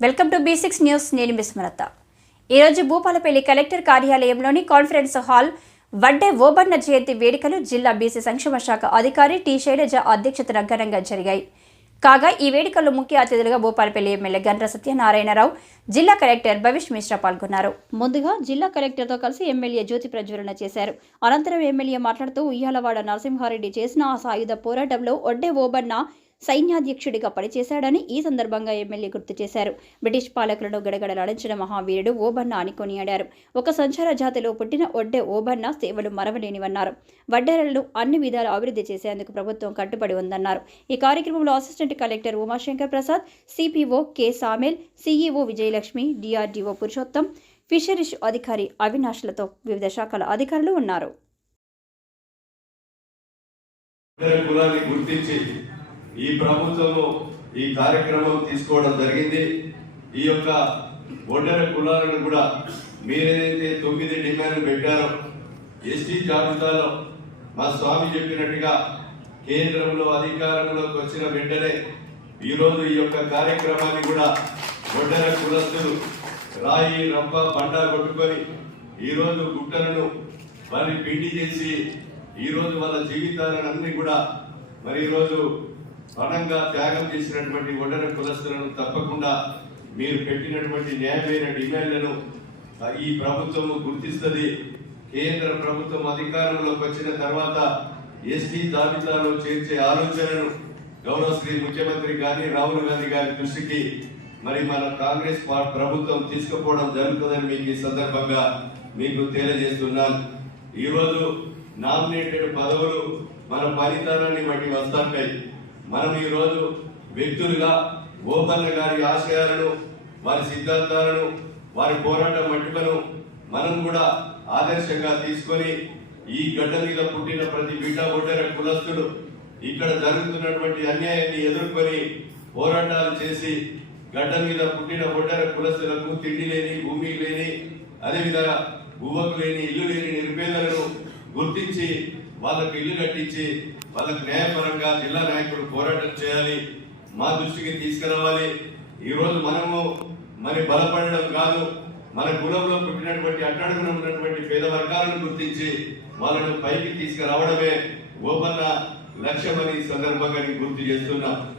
Welcome to B six news నేను విస్మరత ఈరోజు Bhupalpally collector కార్యాలయంలోని కాన్ఫరెన్స్ హాల్ వడ్డే ఓబన్న జయంతి వేడుకలు జిల్లా బీసీ సంక్షేమ శాఖ అధికారి టి శైలజ అధ్యక్షతన ఘనంగా జరిగాయి. కాగా ఈ వేడుకల్లో ముఖ్య అతిథులుగా భూపాలపల్లి ఎమ్మెల్యే గండ్ర సత్యనారాయణరావు జిల్లా కలెక్టర్ భవిష్ మిశ్రా పాల్గొన్నారు. ముందుగా జిల్లా కలెక్టర్తో కలిసి ఎమ్మెల్యే జ్యోతి ప్రజ్వలన చేశారు. అనంతరం ఎమ్మెల్యే మాట్లాడుతూ ఉయ్యాలవాడ నరసింహారెడ్డి చేసిన ఆ సాయుధ పోరాటంలో ఒడ్డే ఓబన్న సైన్యాధ్యక్షుడిగా పనిచేశాడని ఈ సందర్భంగా ఎమ్మెల్యే గుర్తు చేశారు. బ్రిటిష్ పాలకులను గడగడలాడించిన మహావీరుడు ఓబన్న అని కొనియాడారు. ఒక సంచార జాతిలో పుట్టిన ఒడ్డే ఓబన్న సేవలు మరవలేనివన్నారు. వడ్డేరలను అన్ని విధాలు అభివృద్ధి చేసేందుకు ప్రభుత్వం కట్టుబడి ఉందన్నారు. ఈ కార్యక్రమంలో assistant collector Umashankar Prasad CPO K. Samel CEO Vijayalakshmi DRDO Purushottam fisheries అధికారి అవినాష్లతో వివిధ శాఖల అధికారులు ఉన్నారు. కులాన్ని గుర్తించి ఈ ప్రభుత్వము ఈ కార్యక్రమం తీసుకోవడం జరిగింది. ఈ యొక్క ఒడ్డర కులాలను కూడా మీరేదైతే తొమ్మిది డిమాండ్లు పెట్టారో ఎస్టీ జాబితాలో మా స్వామి చెప్పినట్టుగా కేంద్రంలో అధికారంలోకి వచ్చిన వెంటనే ఈరోజు ఈ యొక్క కార్యక్రమాన్ని కూడా ఒడ్డర కులస్తులు రాయి రంప పంట కొట్టుకొని ఈరోజు గుట్టలను మరి పిండి చేసి ఈరోజు వాళ్ళ జీవితాలను అన్ని కూడా మరి ఈరోజు పణంగా త్యాగం చేసినటువంటి ఒడ్డర కులస్తులను తప్పకుండా మీరు పెట్టినటువంటి న్యాయమైన డిమాండ్లను ఈ ప్రభుత్వము గుర్తిస్తుంది. కేంద్ర ప్రభుత్వం అధికారంలోకి వచ్చిన తర్వాత ఎస్టీ జాబితాలో చేర్చే ఆలోచనను గౌరవ శ్రీ ముఖ్యమంత్రి గారి రాహుల్ గాంధీ గారి దృష్టికి మరి మన కాంగ్రెస్ ప్రభుత్వం తీసుకుపోవడం జరుగుతుందని మీకు ఈ సందర్భంగా మీకు తెలియజేస్తున్నాను. ఈరోజు నామినేటెడ్ పదవులు మన ఫలితాలని బట్టి వస్తుంటాయి. మనం ఈరోజు వ్యక్తులుగా గోపన్న గారి ఆశయాలను వారి సిద్ధాంతాలను వారి పోరాట మట్టుకను మనం కూడా ఆదర్శంగా తీసుకొని ఈ గడ్డ మీద పుట్టిన ప్రతి బిడ్డ ఒడ్డర కులస్తుడు ఇక్కడ జరుగుతున్నటువంటి అన్యాయాన్ని ఎదుర్కొని పోరాటాలు చేసి గడ్డ మీద పుట్టిన ఒడ్డర కులస్తులకు తిండి లేని భూమి లేని అదేవిధంగా భూవకు లేని ఇల్లు లేని నిర్పేదలను గుర్తించి వాళ్ళకు ఇల్లు కట్టించి వాళ్ళకు న్యాయపరంగా జిల్లా నాయకుడు పోరాటం చేయాలి మా దృష్టికి తీసుకురావాలి. ఈరోజు మనము మరి బలపడడం కాదు మన కులంలో పుట్టినటువంటి అట్టడుగున ఉన్నటువంటి పేద వర్గాలను గుర్తించి వాళ్ళను పైకి తీసుకురావడమే ఓపన్న లక్ష్యమని సందర్భంగా గుర్తు చేస్తున్నా.